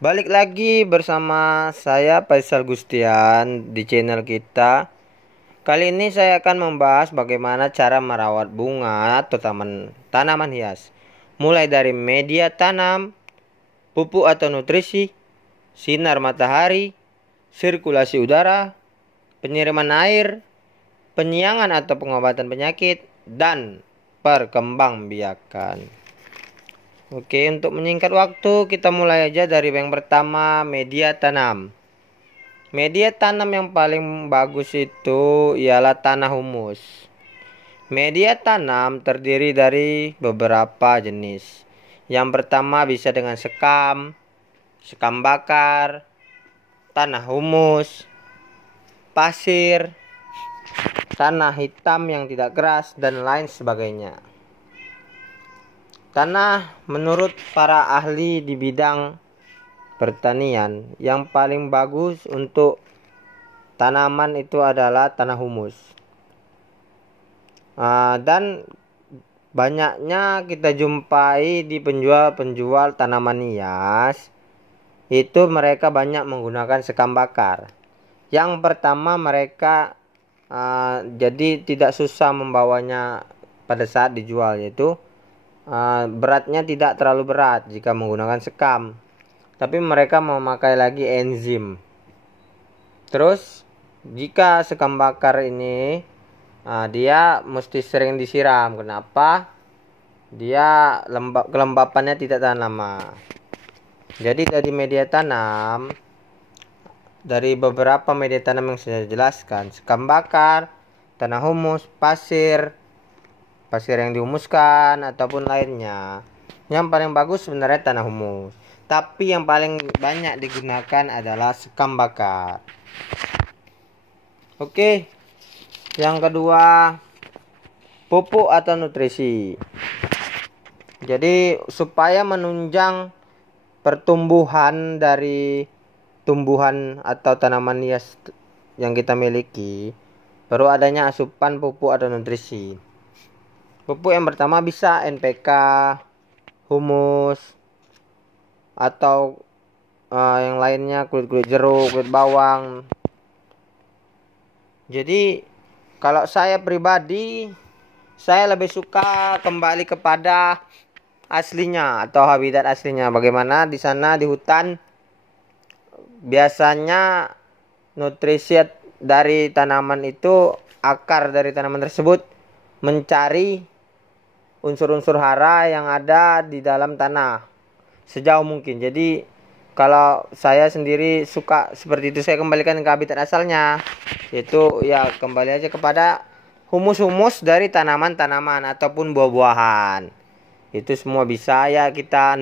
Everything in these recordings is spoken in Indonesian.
Balik lagi bersama saya Faisal Gustian di channel kita. Kali ini saya akan membahas bagaimana cara merawat bunga atau tanaman hias. Mulai dari media tanam, pupuk atau nutrisi, sinar matahari, sirkulasi udara, penyiraman air, penyiangan atau pengobatan penyakit, dan perkembangbiakan. Oke, untuk menyingkat waktu, kita mulai aja dari yang pertama, media tanam. Media tanam yang paling bagus itu ialah tanah humus. Media tanam terdiri dari beberapa jenis. Yang pertama bisa dengan sekam, sekam bakar, tanah humus, pasir, tanah hitam yang tidak keras, dan lain sebagainya. Tanah menurut para ahli di bidang pertanian yang paling bagus untuk tanaman itu adalah tanah humus. Dan banyaknya kita jumpai di penjual-penjual tanaman hias, itu mereka banyak menggunakan sekam bakar. Yang pertama mereka jadi tidak susah membawanya pada saat dijual, yaitu beratnya tidak terlalu berat jika menggunakan sekam, tapi mereka memakai lagi enzim. Terus jika sekam bakar ini dia mesti sering disiram. Kenapa? Dia kelembapannya tidak tahan lama. Jadi dari beberapa media tanam yang saya jelaskan, sekam bakar, tanah humus, pasir yang dihumuskan ataupun lainnya, yang paling bagus sebenarnya tanah humus, tapi yang paling banyak digunakan adalah sekam bakar. Oke, yang kedua, pupuk atau nutrisi. Jadi supaya menunjang pertumbuhan dari tumbuhan atau tanaman hias yang kita miliki, perlu adanya asupan pupuk atau nutrisi. Pupuk yang pertama bisa NPK, humus, atau yang lainnya kulit jeruk, kulit bawang. Jadi kalau saya pribadi, saya lebih suka kembali kepada aslinya atau habitat aslinya. Bagaimana di sana di hutan biasanya nutrisi dari tanaman itu, akar dari tanaman tersebut mencari unsur-unsur hara yang ada di dalam tanah sejauh mungkin. Jadi kalau saya sendiri suka seperti itu, saya kembalikan ke habitat asalnya, yaitu ya kembali aja kepada humus-humus dari tanaman-tanaman ataupun buah-buahan. Itu semua bisa ya kita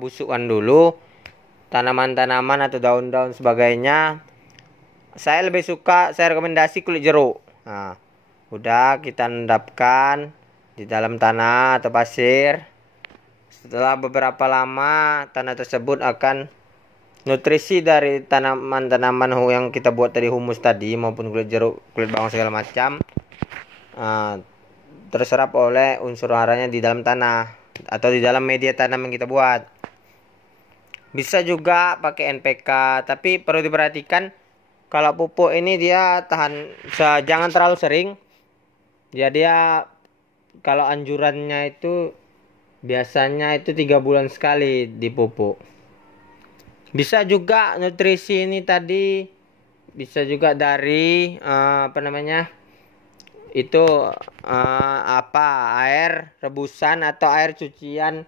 busukkan dulu tanaman-tanaman atau daun-daun sebagainya. Saya rekomendasi kulit jeruk. Nah, udah kita endapkan di dalam tanah atau pasir. Setelah beberapa lama, tanah tersebut akan nutrisi dari tanaman-tanaman yang kita buat dari humus tadi maupun kulit jeruk, kulit bawang segala macam terserap oleh unsur haranya di dalam tanah atau di dalam media tanam yang kita buat. Bisa juga pakai NPK, tapi perlu diperhatikan kalau pupuk ini dia jangan terlalu sering. Dia kalau anjurannya itu biasanya itu 3 bulan sekali dipupuk. Bisa juga nutrisi ini tadi bisa juga dari air rebusan atau air cucian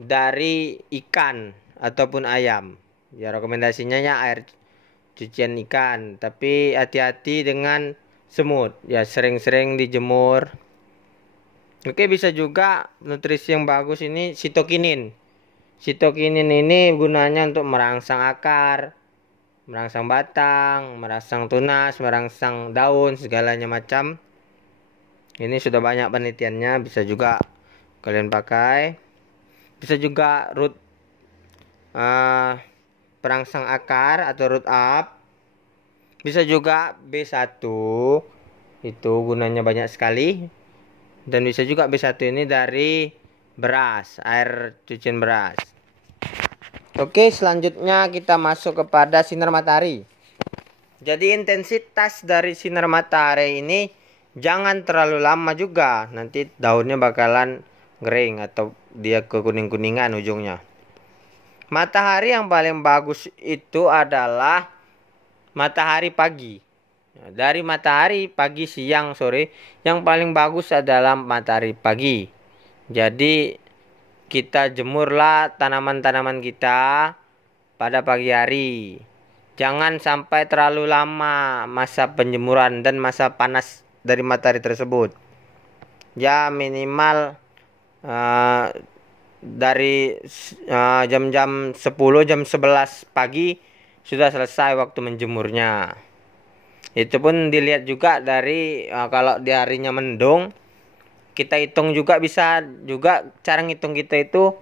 dari ikan ataupun ayam. Ya rekomendasinya ya air cucian ikan, tapi hati-hati dengan semut. Ya sering-sering dijemur. Oke, bisa juga nutrisi yang bagus ini sitokinin. Sitokinin ini gunanya untuk merangsang akar, merangsang batang, merangsang tunas, merangsang daun, segalanya macam. Ini sudah banyak penelitiannya, bisa juga kalian pakai. Bisa juga perangsang akar atau root up. Bisa juga B1, itu gunanya banyak sekali. Dan bisa juga B1 ini dari beras, air cucian beras. Oke, selanjutnya kita masuk kepada sinar matahari. Jadi intensitas dari sinar matahari ini jangan terlalu lama juga, nanti daunnya bakalan kering atau dia ke kuning-kuningan ujungnya. Matahari yang paling bagus itu adalah matahari pagi. Dari matahari pagi, siang, sore, yang paling bagus adalah matahari pagi. Jadi kita jemurlah tanaman-tanaman kita pada pagi hari. Jangan sampai terlalu lama masa penjemuran dan masa panas dari matahari tersebut. Ya minimal dari jam-jam 10, jam 11 pagi sudah selesai waktu menjemurnya. Itu pun dilihat juga dari kalau di harinya mendung, kita hitung juga, bisa juga cara ngitung kita itu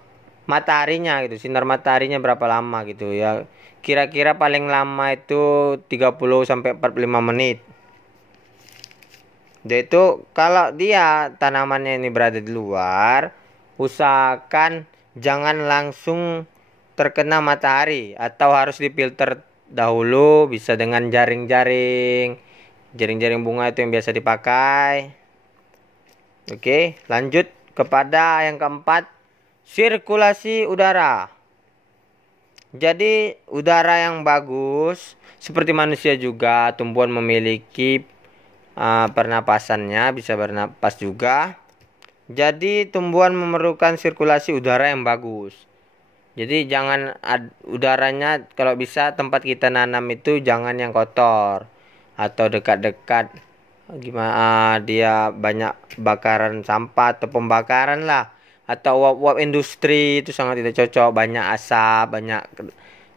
mataharinya gitu, sinar mataharinya berapa lama gitu ya. Kira-kira paling lama itu 30 sampai 45 menit. Yaitu kalau dia tanamannya ini berada di luar, usahakan jangan langsung terkena matahari atau harus difilter dahulu, bisa dengan jaring-jaring bunga itu yang biasa dipakai. Oke, lanjut kepada yang keempat, sirkulasi udara. Jadi udara yang bagus, seperti manusia juga, tumbuhan memiliki pernapasannya, bisa bernapas juga. Jadi tumbuhan memerlukan sirkulasi udara yang bagus. Jadi jangan udaranya, kalau bisa tempat kita nanam itu jangan yang kotor atau dekat-dekat gimana dia banyak bakaran sampah atau pembakaran lah, atau uap-uap industri itu sangat tidak cocok, banyak asap, banyak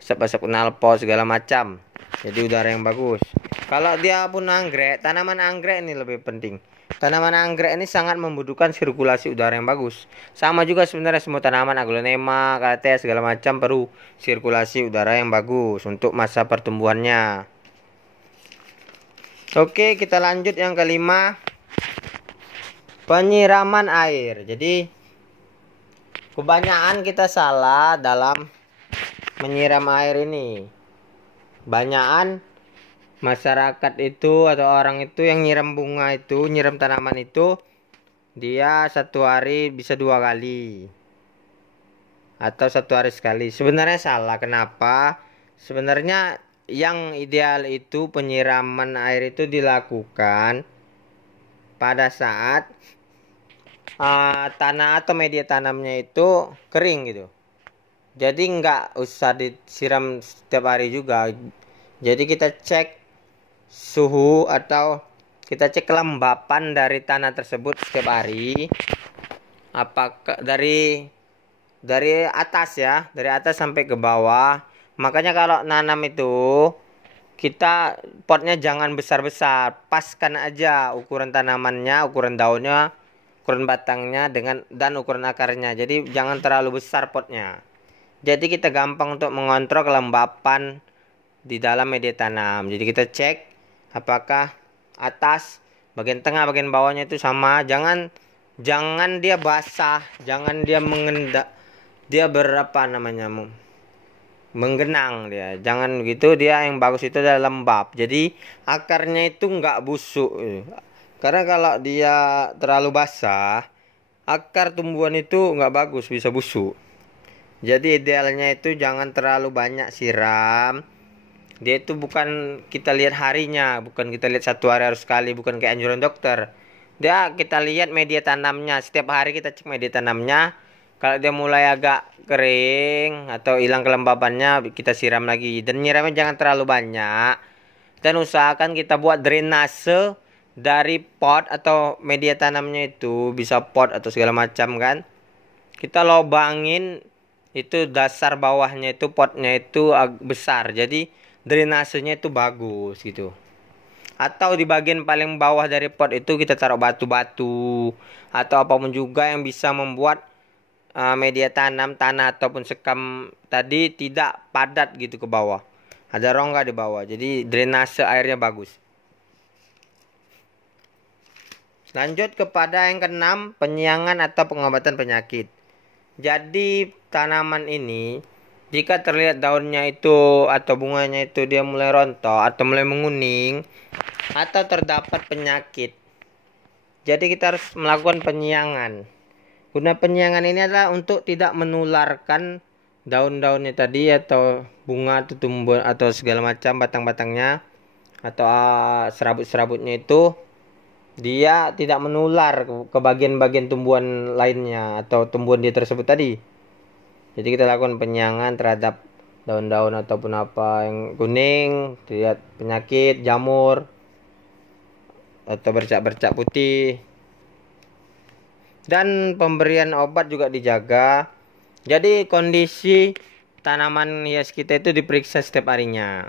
asap-asap knalpot segala macam. Jadi udara yang bagus. Kalau dia pun anggrek, tanaman anggrek ini lebih penting. Tanaman anggrek ini sangat membutuhkan sirkulasi udara yang bagus. Sama juga sebenarnya semua tanaman aglonema, kalatea segala macam perlu sirkulasi udara yang bagus untuk masa pertumbuhannya. Oke, kita lanjut yang kelima, penyiraman air. Jadi kebanyakan kita salah dalam menyiram air ini. Banyakan masyarakat itu atau orang itu yang nyiram bunga itu, nyiram tanaman itu, dia satu hari bisa 2 kali atau satu hari sekali. Sebenarnya salah. Kenapa? Sebenarnya yang ideal itu penyiraman air itu dilakukan pada saat tanah atau media tanamnya itu kering gitu. Jadi nggak usah disiram setiap hari juga. Jadi kita cek suhu atau kita cek kelembapan dari tanah tersebut setiap hari. Apakah dari atas ya, dari atas sampai ke bawah. Makanya kalau nanam itu kita potnya jangan besar-besar, paskan aja ukuran tanamannya, ukuran daunnya, ukuran batangnya dan ukuran akarnya. Jadi jangan terlalu besar potnya. Jadi kita gampang untuk mengontrol kelembapan di dalam media tanam. Jadi kita cek apakah atas, bagian tengah, bagian bawahnya itu sama. Jangan dia basah, jangan dia menggenang dia, jangan gitu. Dia yang bagus itu adalah lembab, jadi akarnya itu nggak busuk. Karena kalau dia terlalu basah, akar tumbuhan itu nggak bagus, bisa busuk. Jadi idealnya itu jangan terlalu banyak siram. Dia itu bukan kita lihat harinya, bukan kita lihat satu hari harus sekali, bukan kayak anjuran dokter. Dia kita lihat media tanamnya, setiap hari kita cek media tanamnya. Kalau dia mulai agak kering atau hilang kelembabannya, kita siram lagi. Dan nyiramnya jangan terlalu banyak. Dan usahakan kita buat drainase dari pot atau media tanamnya itu, bisa pot atau segala macam kan. Kita lobangin itu dasar bawahnya itu, potnya itu besar. Jadi drainasenya itu bagus gitu. Atau di bagian paling bawah dari pot itu kita taruh batu-batu atau apapun juga yang bisa membuat media tanam, tanah ataupun sekam tadi tidak padat gitu ke bawah. Ada rongga di bawah, jadi drainase airnya bagus. Lanjut kepada yang keenam, penyiangan atau pengobatan penyakit. Jadi tanaman ini Jika terlihat daunnya itu atau bunganya itu dia mulai rontok atau mulai menguning atau terdapat penyakit, jadi kita harus melakukan penyiangan. Guna penyiangan ini adalah untuk tidak menularkan daun-daunnya tadi atau bunga atau tumbuh atau segala macam batang-batangnya atau serabut-serabutnya itu dia tidak menular ke bagian-bagian tumbuhan lainnya atau tumbuhan dia tersebut tadi. Jadi kita lakukan penyiangan terhadap daun-daun ataupun apa yang kuning, terlihat penyakit, jamur, atau bercak-bercak putih. Dan pemberian obat juga dijaga. Jadi kondisi tanaman hias kita itu diperiksa setiap harinya.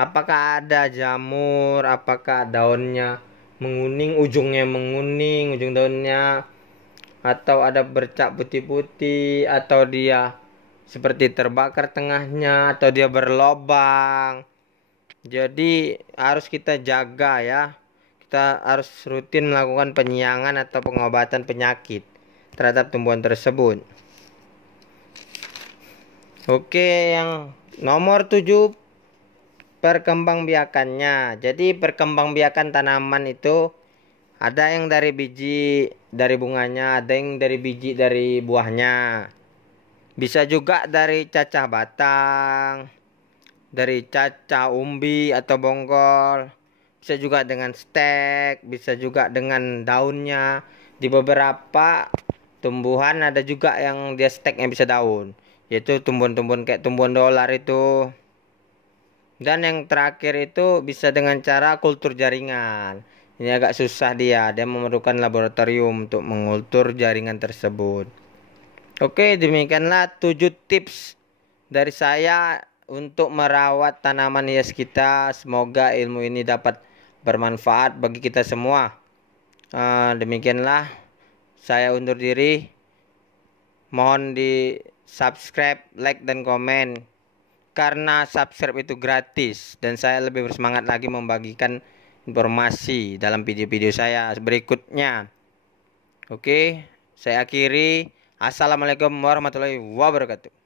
Apakah ada jamur, apakah daunnya menguning, ujung daunnya, atau ada bercak putih-putih, atau dia seperti terbakar tengahnya, atau dia berlobang. Jadi harus kita jaga ya. Kita harus rutin melakukan penyiangan atau pengobatan penyakit terhadap tumbuhan tersebut. Oke, yang nomor 7, perkembangbiakannya. Jadi perkembangbiakan tanaman itu ada yang dari biji dari bunganya, ada yang dari biji dari buahnya. Bisa juga dari cacah batang, dari cacah umbi atau bonggol. Bisa juga dengan stek, bisa juga dengan daunnya. Di beberapa tumbuhan ada juga yang dia steknya bisa daun, yaitu tumbuhan-tumbuhan kayak tumbuhan dolar itu. Dan yang terakhir itu bisa dengan cara kultur jaringan. Ini agak susah dia memerlukan laboratorium untuk mengultur jaringan tersebut. Oke, demikianlah 7 tips dari saya untuk merawat tanaman hias kita. Semoga ilmu ini dapat bermanfaat bagi kita semua. Demikianlah saya undur diri. Mohon di subscribe, like, dan komen. Karena subscribe itu gratis dan saya lebih bersemangat lagi membagikan informasi dalam video-video saya berikutnya. Oke, saya akhiri. Assalamualaikum warahmatullahi wabarakatuh.